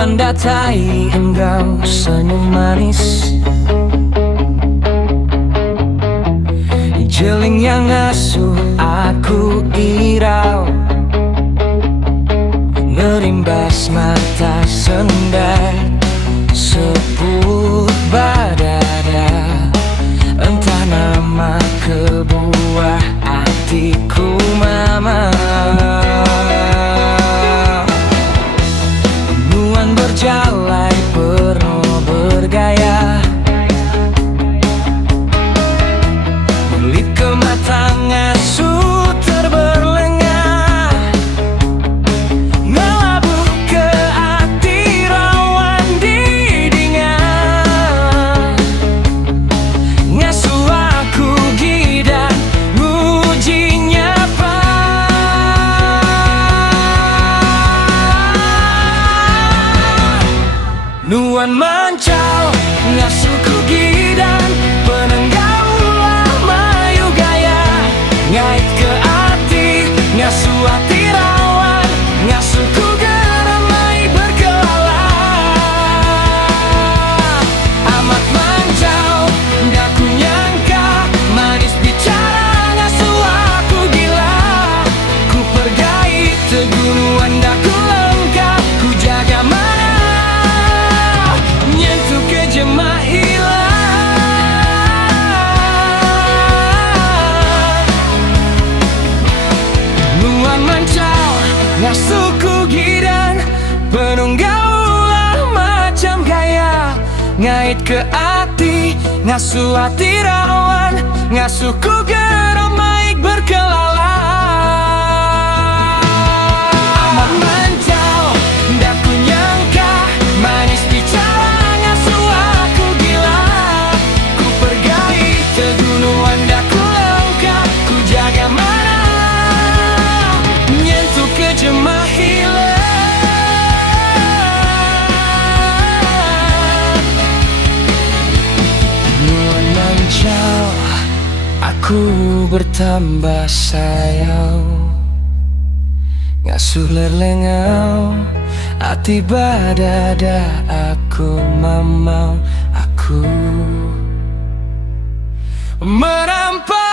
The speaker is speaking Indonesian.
Nuan datai engkau senyum manis, jeling yang ngasuh aku irau, ngerimbas mata sendal seput badada. Entah nama kebuah hatiku mama. Nuan berjalai penuh bergaya, belit ke mata ngasuh terberlengah, ngelabuh ke hati rawan didingan, ngasuh aku gidan ngujinya pa. Nuan mancau ngasuhku gidan penenggau mayu gaya, ngait ke hati ngasuh hati rawan, ngasuhku geramai berkelala. Amat mancau ndak ku nyangka, manis bicara ngasuh aku gila. Ku pergai teguh nuan ndak ku lengkap, ku jaga mana nyentuh ke jemah hilang. Nuan mancau ngasuhku gidan penunggalah macam gaya, ngait ke hati ngasuh hati rawan, ngasuhku geram maik berkelala. Amat mancau ndak ku nyangka, manis bicara ngasuh aku gila. Ku pergai teguh nuan ndak ku lengkap, ku jaga mana nyentuh ke jemah hilang. Nuan mancau aku bertambah sayang, ngasuh lerlengau hati badada aku mamau, aku merampas